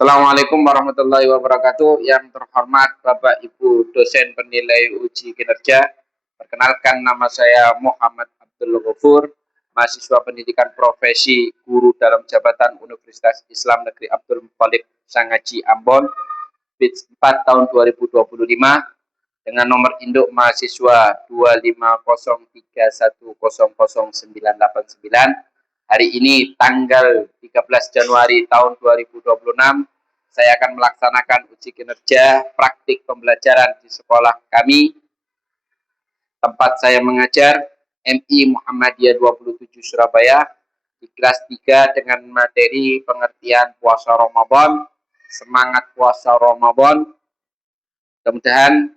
Assalamualaikum warahmatullahi wabarakatuh. Yang terhormat Bapak Ibu dosen penilai uji kinerja. Perkenalkan, nama saya Muhammad Abdul Ghafur, mahasiswa pendidikan profesi guru dalam jabatan Universitas Islam Negeri Abdul Muthalib Sangaji Ambon, batch 4 tahun 2025 dengan nomor induk mahasiswa 25031000989. Hari ini tanggal 13 Januari tahun 2026, saya akan melaksanakan uji kinerja praktik pembelajaran di sekolah kami, tempat saya mengajar, MI Muhammadiyah 27 Surabaya, di kelas 3 dengan materi pengertian puasa Ramadan, semangat puasa Ramadan. Mudah-mudahan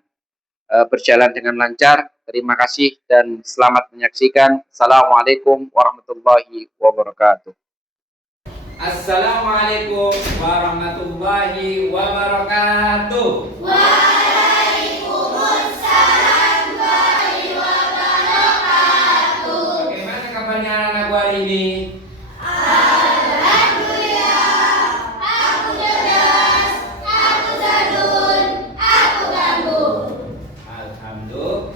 berjalan dengan lancar. Terima kasih dan selamat menyaksikan. Assalamualaikum warahmatullahi wabarakatuh. Assalamualaikum warahmatullahi wabarakatuh. Waalaikumsalam warahmatullahi wabarakatuh. Bagaimana kabarnya anak-anakku hari ini? Alhamdulillah, aku cerdas, aku sadun, aku ganggu. Alhamdulillah.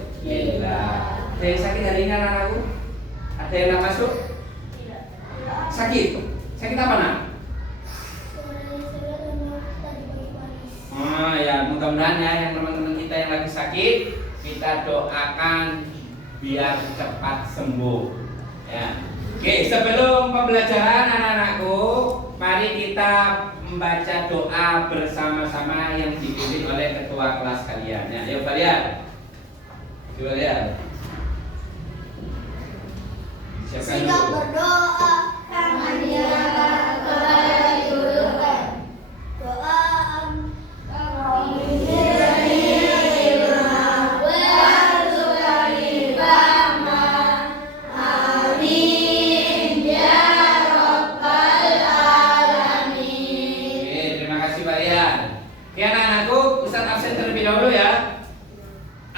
Ada yang sakit hari ini anak-anakku? Ada yang nak masuk? Sakit? Sakit apa nak? Ya mudah-mudahan ya yang teman-teman kita yang lagi sakit, kita doakan biar cepat sembuh. Ya. Oke, sebelum pembelajaran anak-anakku, mari kita membaca doa bersama-sama yang dipimpin oleh ketua kelas kalian. Ya, yuk kalian. Coba lihat. Sikap berdoa, tangan diangkat kepada diulurkan. Doa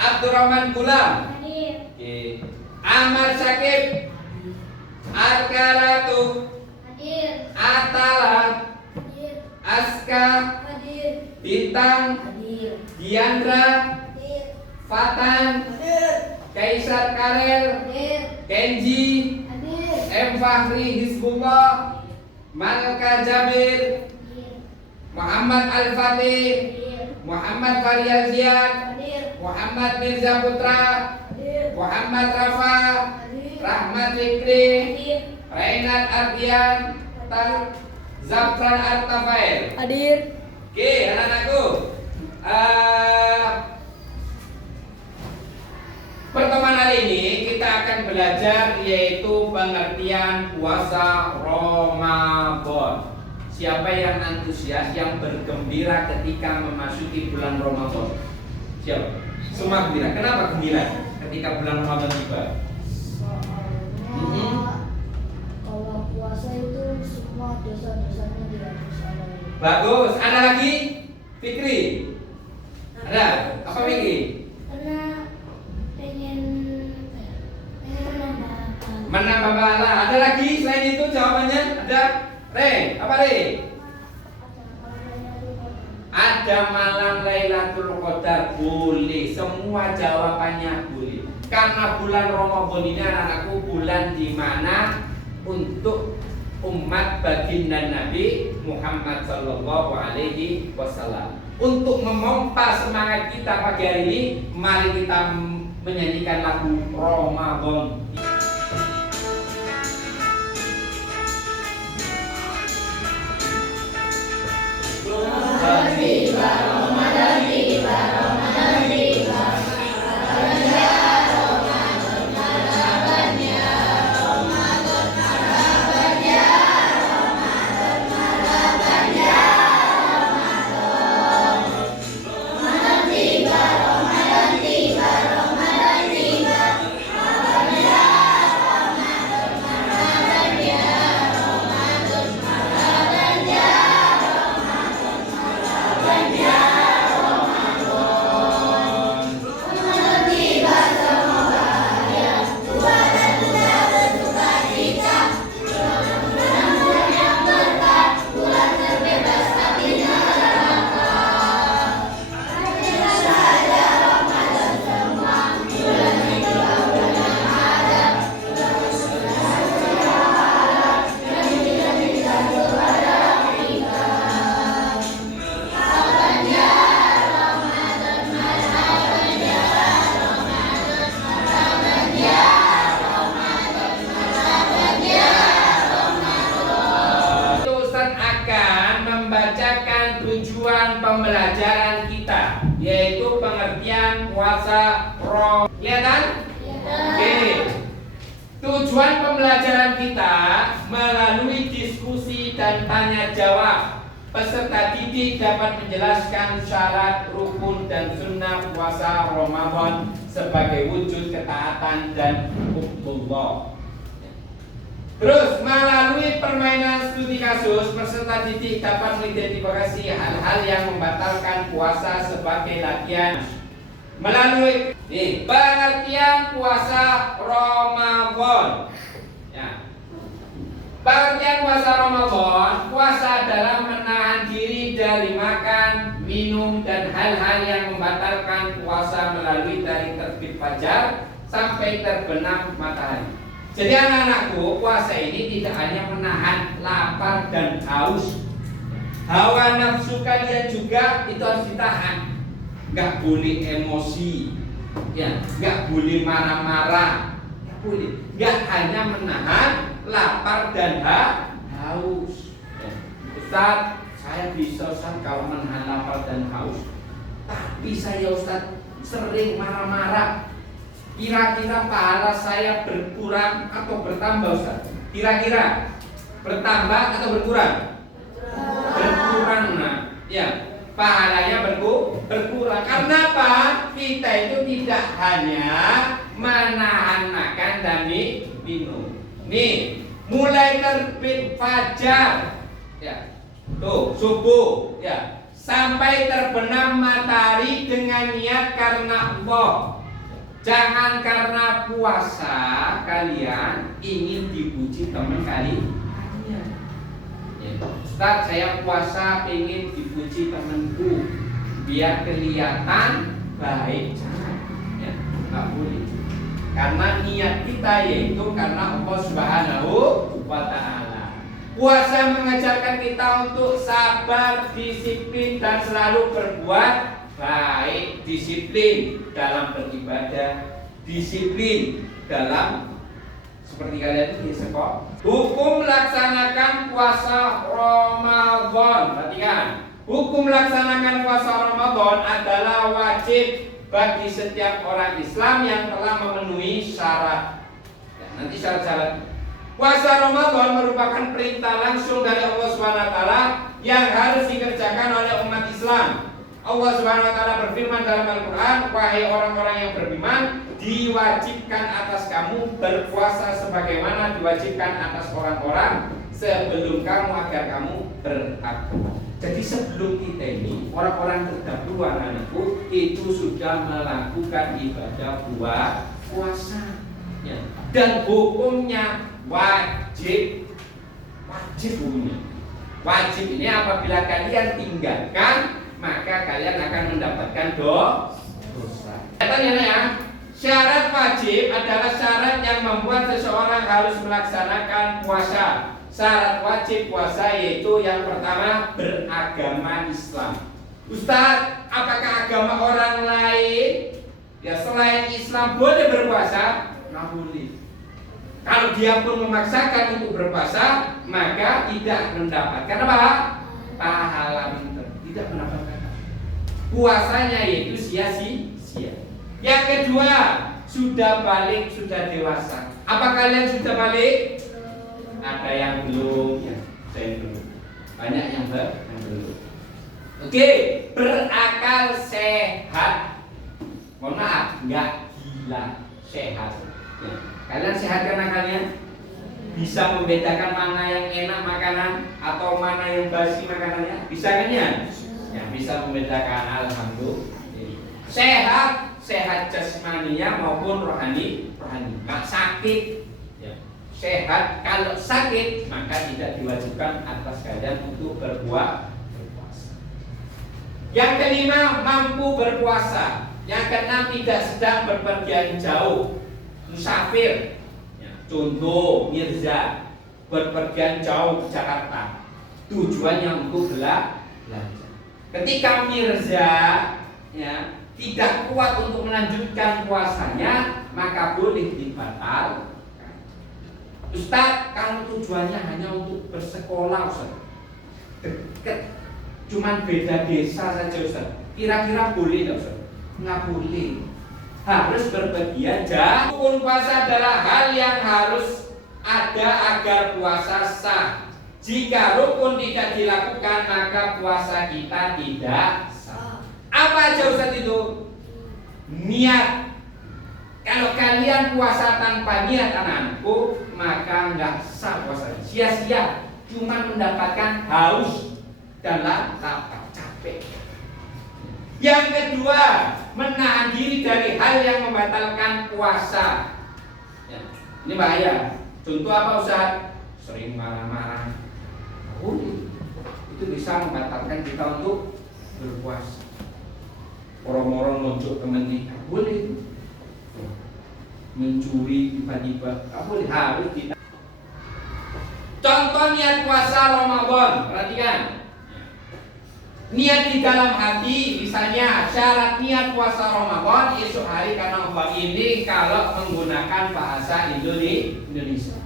Abdurrahman Gulam, Ahmad Syakib, Arkaratu, Atala, Aska, Bintang, Diandra, Fatan, Kaisar Karel, Kenji, M. Fahri Hizbullah, Malka Jabir, Muhammad Al-Fatih, Muhammad Faryal Ziad, Muhammad Mirza Putra, Muhammad Rafa, Rahmat Fikri, Reynald Ardian, Zafran Artafael. Hadir. Oke, anak-anakku. Pertemuan hari ini kita akan belajar yaitu pengertian puasa Ramadan. Siapa yang antusias, yang bergembira ketika memasuki bulan Ramadan? Siapa? Semua gembira. Kenapa gembira ketika bulan Ramadan tiba? Kalau puasa itu semua dosa-dosanya dihapus oleh. Bagus. Ada lagi? Fikri? Ada? Apa Fikri? karena pengen Menambah pahala. Ada lagi selain itu jawabannya? Ada? Re, apa Re? Ada malam Lailatul Qadar, boleh. Semua jawabannya boleh. Karena bulan Ramadan ini anak-anakku bulan di mana untuk umat baginda Nabi Muhammad sallallahu alaihi wasallam. Untuk memompa semangat kita pagi hari ini, mari kita menyanyikan lagu Ramadan. Ramadan tiba, Ramadan tiba, Ramadan tiba, Ramadan Kelihatan? Oke. Tujuan pembelajaran kita melalui diskusi dan tanya jawab. Peserta didik dapat menjelaskan syarat, rukun, dan sunnah puasa Ramadan sebagai wujud ketaatan dan hukumullah. Terus melalui permainan studi kasus, peserta didik dapat mengidentifikasi hal-hal yang membatalkan puasa sebagai latihan. Melalui pengertian puasa Ramadan. Ya. Pengertian puasa Ramadan, puasa adalah menahan diri dari makan, minum, dan hal-hal yang membatalkan puasa melalui dari terbit fajar sampai terbenam matahari. Jadi anak-anakku, puasa ini tidak hanya menahan lapar dan haus. Hawa nafsu kalian juga itu harus ditahan. Gak boleh emosi, ya, gak boleh marah-marah, gak boleh. Gak hanya menahan lapar dan haus. Ya. Ustaz, saya bisa Ustaz kalau menahan lapar dan haus. Tapi saya Ustaz sering marah-marah. Kira-kira pahala saya berkurang atau bertambah Ustaz? Kira-kira bertambah atau berkurang? Berkurang, nah, ya. Pahalanya berkurang. Karena apa? Kita itu tidak hanya menahan makan dan minum. Nih, mulai terbit fajar, ya, tuh subuh, ya, sampai terbenam matahari dengan niat karena Allah. Jangan karena puasa kalian ingin dipuji teman kalian. Ustaz, saya puasa pengen dipuji temanku biar kelihatan baik. Ya, nggak boleh. Karena niat kita yaitu karena Allah Subhanahu wa Ta'ala. Puasa mengajarkan kita untuk sabar, disiplin, dan selalu berbuat baik. Disiplin dalam beribadah, disiplin dalam seperti kalian di sekolah. Hukum melaksanakan puasa Ramadan. Perhatikan. Hukum melaksanakan puasa Ramadan adalah wajib bagi setiap orang Islam yang telah memenuhi syarat. Ya, nanti syarat-syarat. Puasa Ramadan merupakan perintah langsung dari Allah SWT yang harus dikerjakan oleh umat Islam. Allah SWT berfirman dalam Al-Quran, wahai orang-orang yang beriman, diwajibkan atas kamu berpuasa sebagaimana diwajibkan atas orang-orang sebelum kamu agar kamu beragama. Jadi sebelum kita ini orang-orang terdahulu anakku itu sudah melakukan ibadah puasa, ya. Dan hukumnya wajib hukumnya. Wajib ini apabila kalian tinggalkan maka kalian akan mendapatkan dosa. Katanya ya. Syarat wajib adalah syarat yang membuat seseorang harus melaksanakan puasa. Syarat wajib puasa yaitu yang pertama beragama Islam. Ustaz, apakah agama orang lain ya selain Islam boleh berpuasa? Nggak boleh. Kalau dia pun memaksakan untuk berpuasa, maka tidak mendapatkan apa? Pahala, tidak mendapatkan. Puasanya yaitu sia-sia. Yang kedua, sudah balik, sudah dewasa. Apa kalian sudah balik? Ada yang belum, ya, saya belum. Banyak yang belum. Oke, berakal sehat. Mohon maaf, nggak gila, sehat. Ya. Kalian sehat kan akalnya? Bisa membedakan mana yang enak makanan atau mana yang basi makanannya? Bisa kan ya? Ya, bisa membedakan, alhamdulillah. Sehat jasmaninya maupun rohani, nggak sakit, ya. Sehat. Kalau sakit maka tidak diwajibkan atas kalian untuk berpuasa. Yang kelima, mampu berpuasa. Yang keenam, tidak sedang berpergian jauh, musafir. Ya, contoh Mirza berpergian jauh ke Jakarta, tujuannya untuk belajar. Ketika Mirza ya tidak kuat untuk melanjutkan puasanya, maka boleh dibatalkan. Ustaz, kalau tujuannya hanya untuk bersekolah, Ustaz, dekat, cuman beda desa saja, Ustaz, kira-kira boleh nggak, Ustaz? Nggak boleh. harus berbagian jam. Rukun puasa adalah hal yang harus ada agar puasa sah. Jika rukun tidak dilakukan maka puasa kita tidak sah. Apa aja Ustaz itu? Niat. Kalau kalian puasa tanpa niat anak-anakku, maka nggak sah puasa. Sia-sia, cuma mendapatkan haus dan lapar, capek. Yang kedua, menahan diri dari hal yang membatalkan puasa. Ya, ini bahaya. Contoh apa Ustaz? Sering marah-marah. Itu bisa membatalkan kita untuk berpuasa. Orang-orang nunjuk teman kita, boleh itu. Mencuri tiba-tiba, boleh, harus kita. Contoh niat puasa Ramadan, perhatikan. Niat di dalam hati, misalnya syarat niat puasa Ramadan esok hari karena Allah ini kalau menggunakan bahasa Indonesia.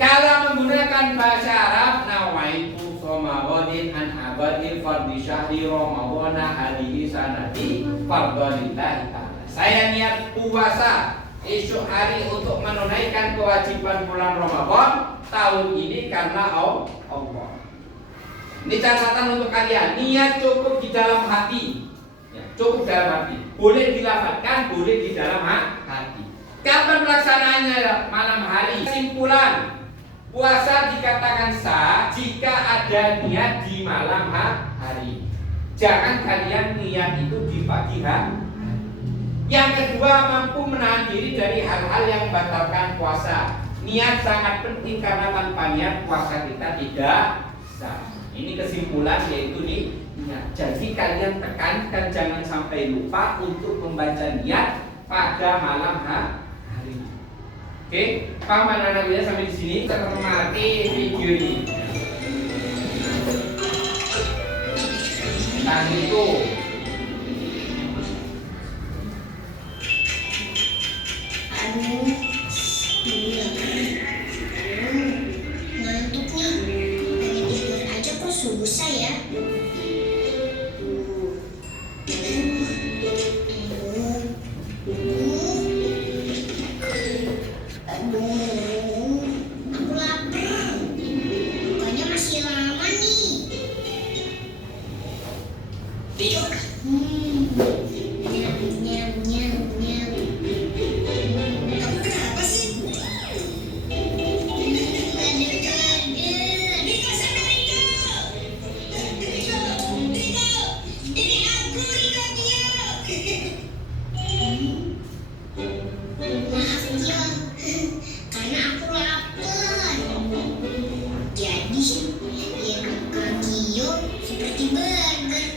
Kalau menggunakan bahasa Arab, nawaitu Ramadan an abadil fardhi syahri Ramadan hadhihi sanati fardhalillahi ta'ala. Saya niat puasa esok hari untuk menunaikan kewajiban bulan Ramadan tahun ini karena Allah. Ini catatan untuk kalian. Niat cukup di dalam hati, ya, cukup dalam hati. Boleh dilafalkan, boleh di dalam hati. Kapan pelaksanaannya? Malam hari. Kesimpulan, puasa dikatakan sah jika ada niat di malam hari. Jangan kalian niat itu di pagi hari. Yang kedua, mampu menahan diri dari hal-hal yang membatalkan puasa. Niat sangat penting karena tanpa niat puasa kita tidak sah. Ini kesimpulan yaitu niat. Jadi kalian tekankan jangan sampai lupa untuk membaca niat pada malam hari. Oke, paham anak-anak ya sampai di sini? Cermati video ini. Tentang itu. Ngantuk nih, pengen tidur aja kok susah ya. Aku lapar. Pokoknya masih lama nih. Tidur. Nyam, nyam, nyam. Kamu kenapa sih? Maaf Gio, karena aku lapar. Jadi ya makan Gio seperti burger.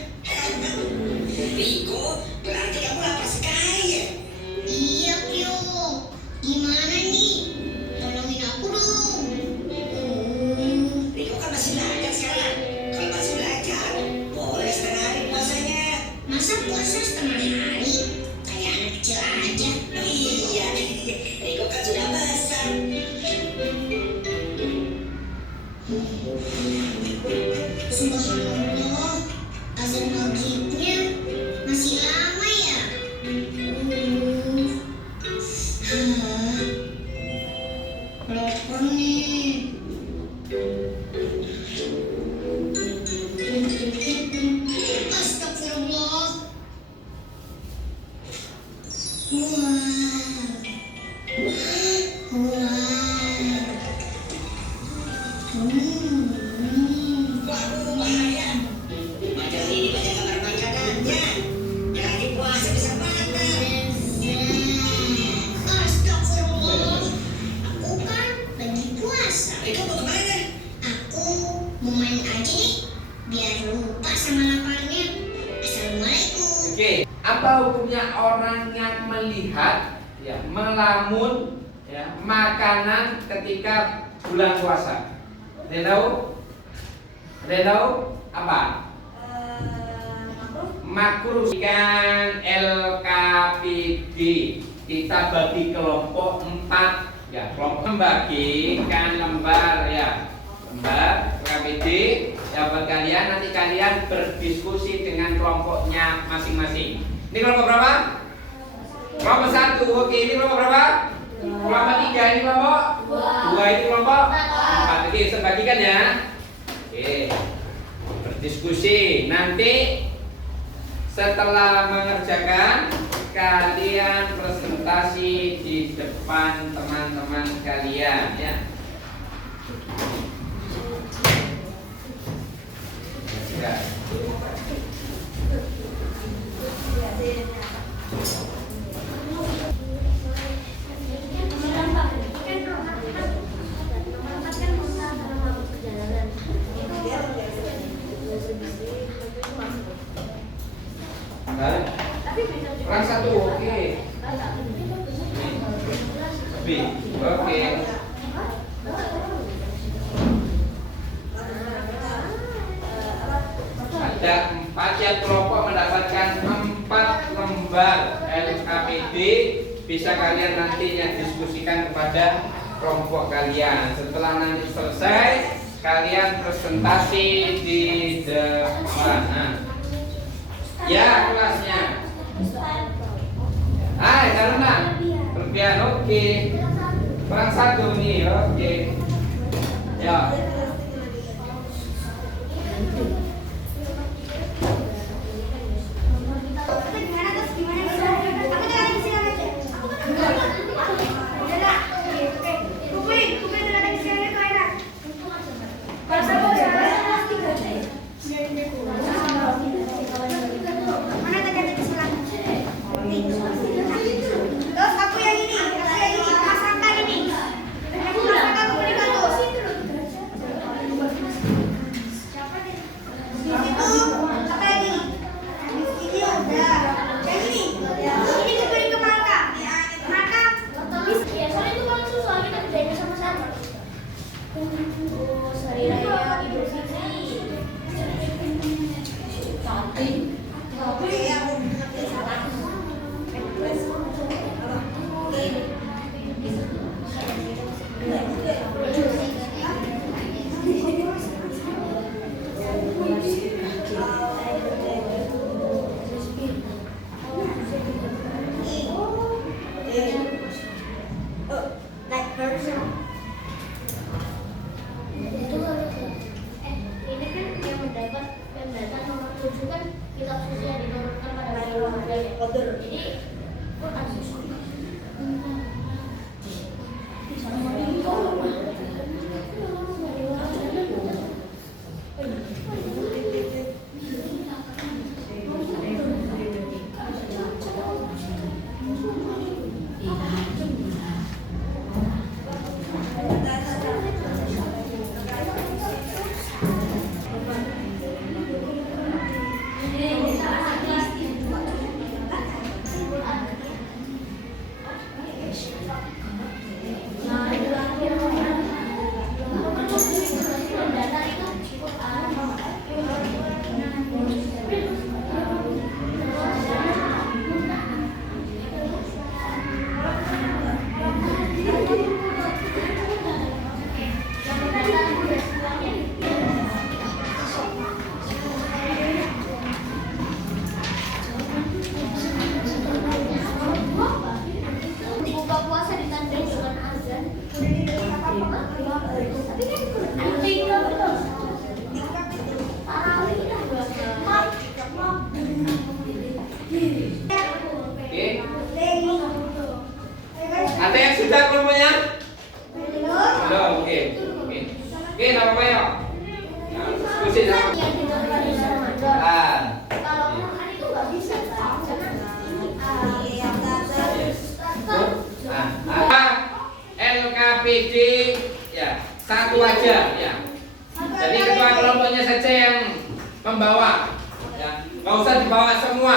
Riko, berarti kamu lapar sekali ya? Iya Gio, gimana nih? Tolongin aku dong. Riko kan masih belajar sekarang. Kalau masih belajar, boleh setengah hari puasanya. Masa puasa setengah hari? Kayak anak kecil aja. Iya, Riko kan sudah besar. Subhanallah, azan maghribnya masih lama ya. Lapar nih. Astagfirullah. Waduh, bahaya. Baca sini, baca kabar makanannya. Jangan di puasa bisa batal. Astagfirullah. Aku kan lagi puasa. Itu mau kemana? Aku mau main aja nih, biar lupa sama laparnya. Assalamualaikum. Oke, apa hukumnya orang yang melihat ya melamun ya makanan ketika bulan puasa? Tahu apa? Makruh. Ikan LKPD kita bagi kelompok 4 ya, kelompok membagikan lembar ya, lembar LKPD ya buat kalian, nanti kalian berdiskusi dengan kelompoknya masing-masing. Ini kelompok berapa? Kelompok 1, oke, ini kelompok berapa? Kelompok 3, ini kelompok 2, ini kelompok 4. Oke, saya bagikan ya. Oke, berdiskusi. Nanti setelah mengerjakan, kalian presentasi di depan teman-teman kalian ya. Ya. Orang 1, oke. B, oke. Ada 4 yang kelompok mendapatkan 4 lembar LKPD. Bisa kalian nantinya diskusikan kepada kelompok kalian. Setelah nanti selesai, kalian presentasi di depan. Nah. Ya, kelasnya. Karena kelebihan, oke. Kurang 1 nih, oke. Ya. Terus aku yang ini, Mas Anta ini. Mas Anta aku berikan tuh. Itu apa lagi? Ini udah. Yang ini. Ini diberi ke Marka. Marka. Ya, soalnya itu kalau susah kita kerjain sama-sama. Oh, hari raya Idul Fitri. Ada yang sudah kelompoknya? Belum, oke. Oke, nama apa ya? Diskusi ya. LKPD ya, 1 aja ya. Jadi ketua kelompoknya saja yang membawa ya. Nggak usah dibawa semua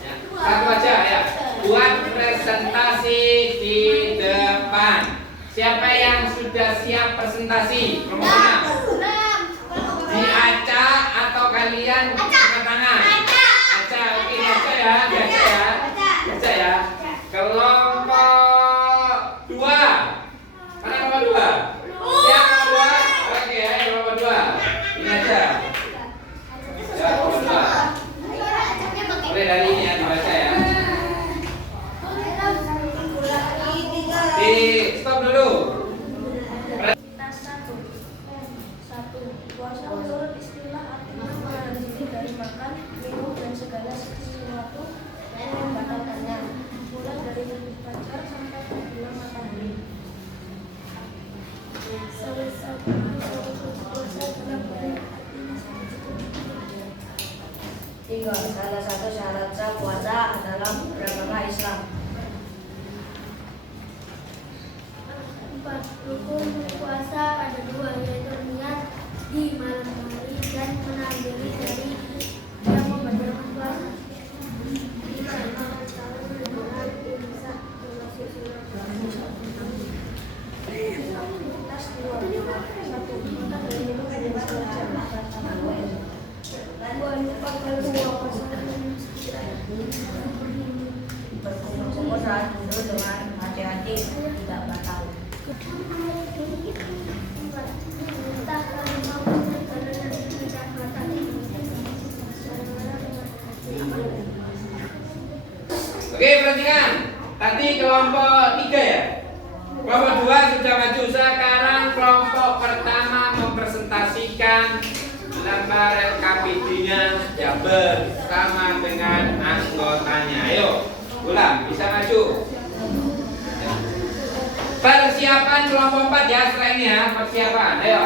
ya. 1 aja ya. Buat presentasi di depan. Siapa yang sudah siap presentasi? Kelompok mana? Di Aca atau kalian angkat tangan? Aca, oke, Aca ya, Aca ya. Aca ya. Kelompok 2. Mana kelompok 2? Siap kelompok 2? Oke, ayo kelompok 2. Ini aja. Ya, kelompok 2. Boleh dari ini ya, dibaca ya. makan, minum, dan segala sesuatu yang membatalkannya, mulai dari terbit fajar sampai terbenam matahari. Salah satu puasa dalam artinya Tiga, salah satu syarat sah puasa adalah beragama Islam. 4. Rukun puasa ada 2, yaitu niat di malam hari dan menahan diri dari yang membatalkan puasa. 5. Tahun liburan imsak aktivitas 2. 1. Makan dan minum dengan sengaja. 2. Lupa kalau puasa Berkumpul saat duduk dengan hati-hati, tidak batal. Oke, perhatikan. Tadi kelompok 3 ya. Kelompok 2 sudah maju. Sekarang kelompok pertama mempresentasikan lembar LKPD-nya ya bersama dengan anggotanya. Ayo, ulang, bisa maju. Persiapan kelompok 4 ya, setelah ini ya, persiapan. Ayo.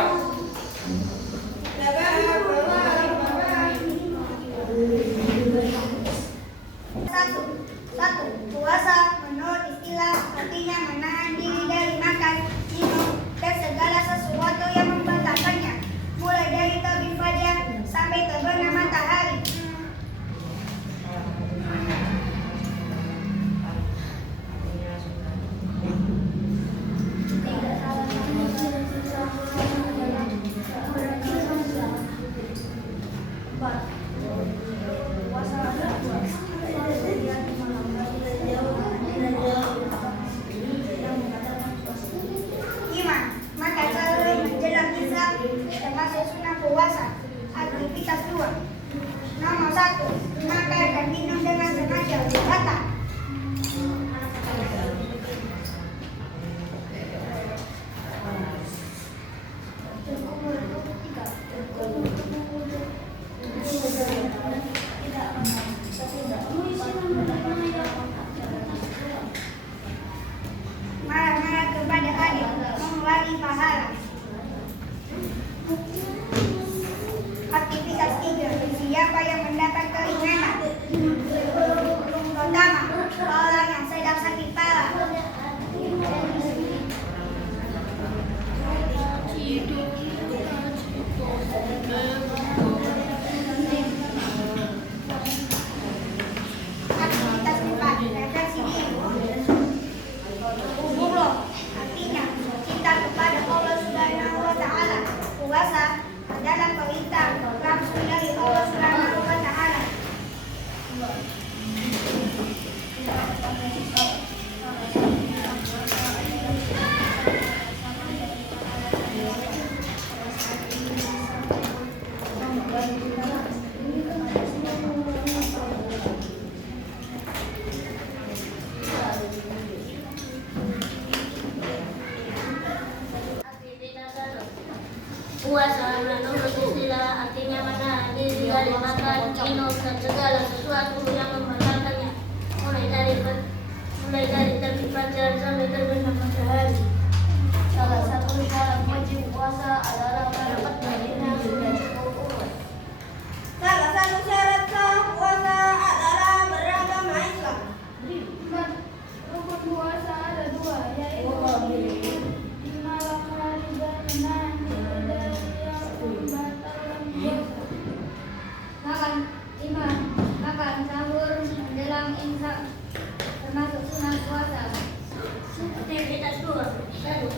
Satu, puasa menurut istilah artinya menahan diri dari makan, minum, dan segala sesuatu yang membatalkannya, mulai dari terbit fajar sampai terbenam matahari. Makan sahur menjelang imsak termasuk sunnah puasa. Aktivitas 2. Nomor 1, makan dan minum dengan sengaja batal. Marah-marah kepada adik, mengurangi pahala. Aktivitas 3. Siapa yang mendapat keringanan? Pertama, orang yang sedang sakit parah. Aktivitas 4. Refleksi diri. Umroh, artinya cinta kepada Allah Subhanahu wa Ta'ala. Puasa adalah perintah langsung dari Allah Subhanahu wa Ta'ala. Aktivitas 1. Puasa menurut istilah artinya menahan diri dari makan, minum, dan segala sesuatu yang membatalkannya, mulai dari terbit fajar sampai terbenam matahari. Salah satu syarat wajib puasa adalah mendapat badannya sudah cukup umur. Salah satu syarat sah puasa adalah beragama Islam. Rukun puasa ada 2, yaitu di malam hari dan menahan diri dari yang membatalkan puasa. 5. Makan sahur menjelang imsak termasuk sunnah puasa. Aktivitas 2. 1.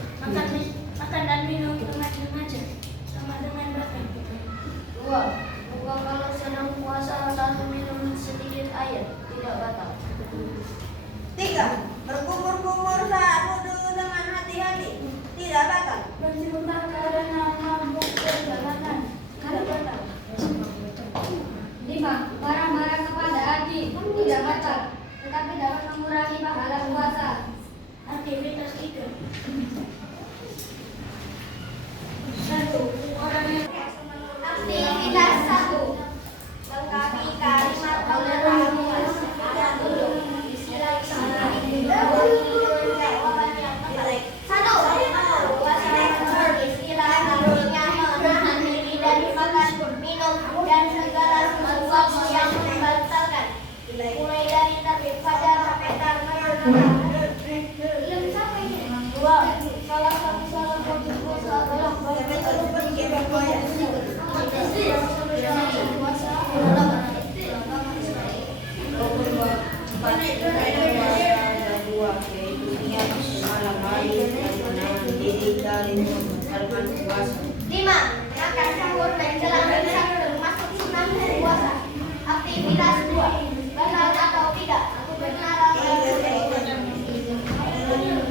Makan dan minum dengan sengaja sama dengan makan. 2. Kalau sedang puasa lalu minum sedikit air, tidak batal. 3. Berkumur-kumur saat wudhu dengan hati-hati, tidak batal. Bercinta karena mabuk perjalanan, tidak batal. 5. Marah-marah kepada adik, tidak batal, tetapi dapat mengurangi pahala puasa. Aktivitas 3. 1. Orang yang Aktivitas 1. segala sesuatu yang membatalkan, mulai dari terbit fajar sampai terbenam matahari. Dua, salah satu syarat wajib puasa adalah lima, makan sahur dan jelang imsak termasuk sunnah puasa. Aktivitas dua, benar atau tidak aku benar atau tidak. Petunjuk,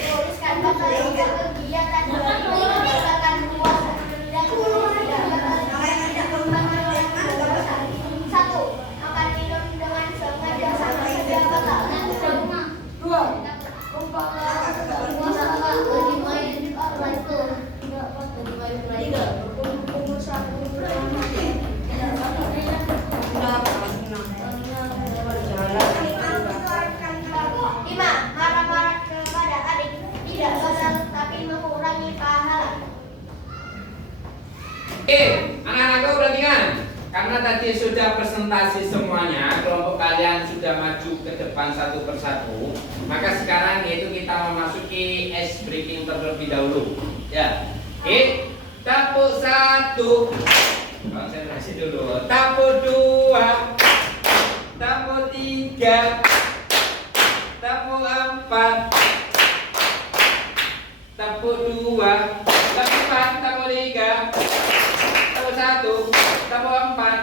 tuliskan batal kegiatan meninggalkan puasa dan tidak batal satu, makan minum dengan sengaja sama saja batal. Dua, puasa lagi main orang itu tidak batal dimain. Lima, marah-marah kepada adik tidak batal tapi mengurangi pahala. Anak-anakku perhatikan, karena tadi sudah presentasi semuanya, kelompok kalian sudah maju ke depan satu persatu, maka sekarang yaitu kita memasuki ice breaking terlebih dahulu. Ya, tepuk satu, konsentrasi dulu. Tepuk dua, tepuk tiga, tepuk empat, tepuk dua, tepuk empat, tepuk tiga, tepuk satu, tepuk empat.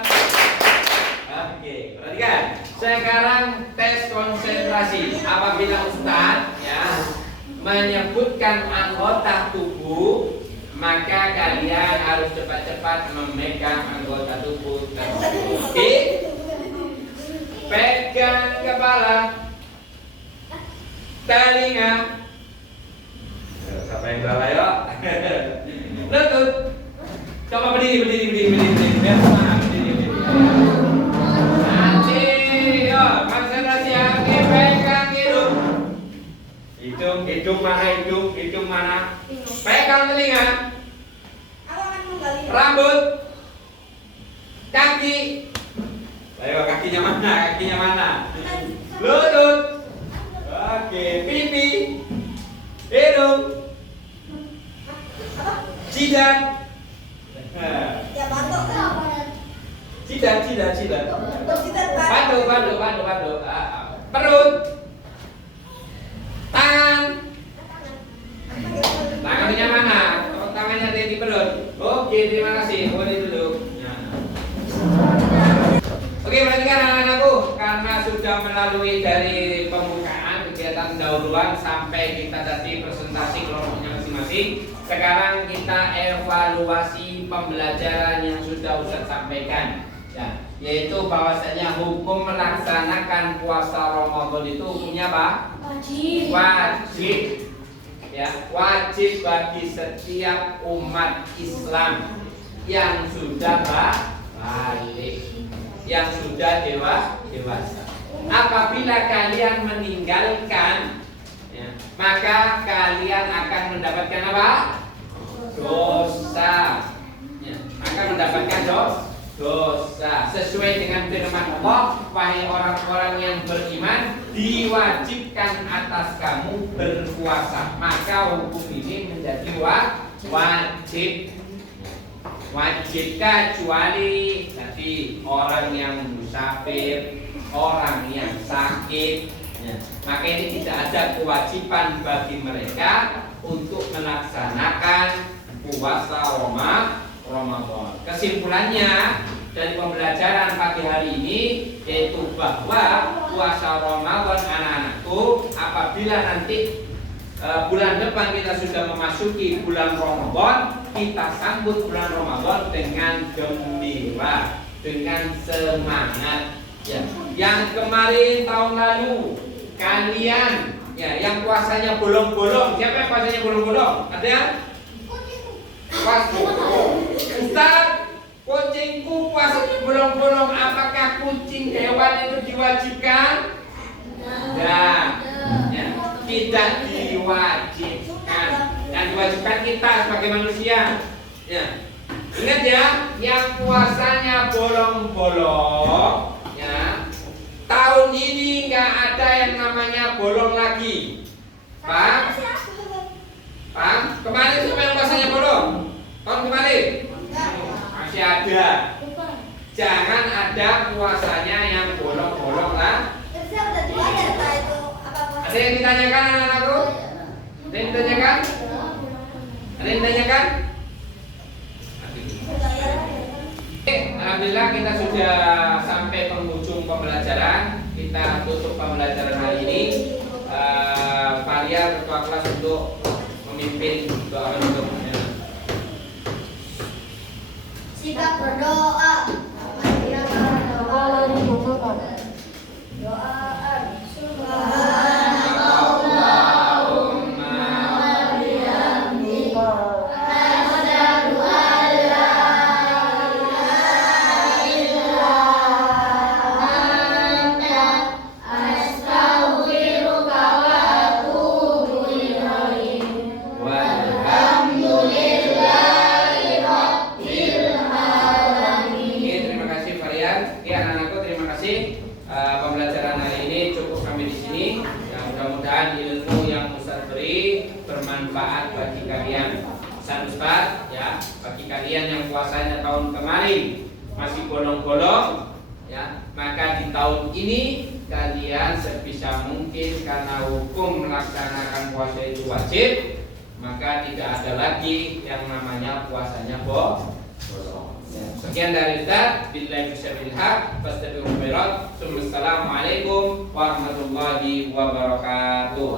Oke, perhatikan. Sekarang tes konsentrasi. Apabila Ustaz menyebutkan anggota tubuh, maka kalian harus cepat-cepat memegang anggota tubuh tersebut. Oke? Pegang kepala, telinga. Siapa yang salah yuk? Lutut. Coba berdiri. Biar semangat berdiri. Nanti, yuk konsentrasi. Oke, pegang hidung. Hidung mana? Pegang telinga. Rambut. Kaki. Ayo, kakinya mana? Lutut. Oke, pipi. Hidung. Jidat. Jidat. Batu. Perut. Tangannya mana? Tangannya ada di perut. Oke, terima kasih. Boleh duduk. Oke, perhatikan anak-anakku, karena sudah melalui dari pembukaan kegiatan pendahuluan sampai kita tadi presentasi kelompoknya masing-masing. Sekarang kita evaluasi pembelajaran yang sudah Ustaz sampaikan. Ya, yaitu bahwasanya hukum melaksanakan puasa Ramadan itu hukumnya apa? Wajib. Ya, wajib bagi setiap umat Islam yang sudah balik, yang sudah dewasa. Apabila kalian meninggalkan, maka kalian akan mendapatkan apa? Dosa. Akan mendapatkan dosa. Sesuai dengan firman Allah, wahai orang-orang yang beriman, diwajibkan atas kamu berpuasa. Maka hukum ini menjadi wajib. Wajib kecuali tadi orang yang musafir, orang yang sakit. Maka ini tidak ada kewajiban bagi mereka untuk melaksanakan puasa Ramadan. Kesimpulannya dari pembelajaran pagi hari ini yaitu bahwa puasa Ramadan anak-anakku, apabila nanti bulan depan kita sudah memasuki bulan Ramadan, kita sambut bulan Ramadan dengan gembira, dengan semangat. Ya. Yang kemarin tahun lalu kalian yang puasanya bolong-bolong, siapa yang puasanya bolong-bolong? Ada yang? Ustaz, kucingku puasanya bolong-bolong. Apakah kucing hewan itu diwajibkan? Tidak. Tidak diwajibkan. Yang diwajibkan kita sebagai manusia. Ingat ya, yang puasanya bolong-bolong, ya. Tahun ini nggak ada yang namanya bolong lagi. Paham? Paham? Kemarin siapa yang puasanya bolong? Tahun kemarin? Masih ada. Jangan ada puasanya yang bolong-bolong lah. Ada yang ditanyakan anak-anakku? Ada yang ditanyakan? Ada yang ditanyakan? Oke, alhamdulillah kita sudah sampai penghujung pembelajaran. Kita tutup pembelajaran hari ini. Faria ketua kelas untuk memimpin doa penutup. Sikap berdoa. Pembelajaran hari ini cukup sampai di sini. Ya, mudah-mudahan ilmu yang Ustaz beri bermanfaat bagi kalian. Ustaz, ya, bagi kalian yang puasanya tahun kemarin masih bolong-bolong, ya, maka di tahun ini kalian sebisa mungkin karena hukum melaksanakan puasa itu wajib, maka tidak ada lagi yang namanya puasanya bolong. Sekian dari Ustaz, billahi taufiq haq, fastabiqul khairat. Assalamualaikum warahmatullahi wabarakatuh.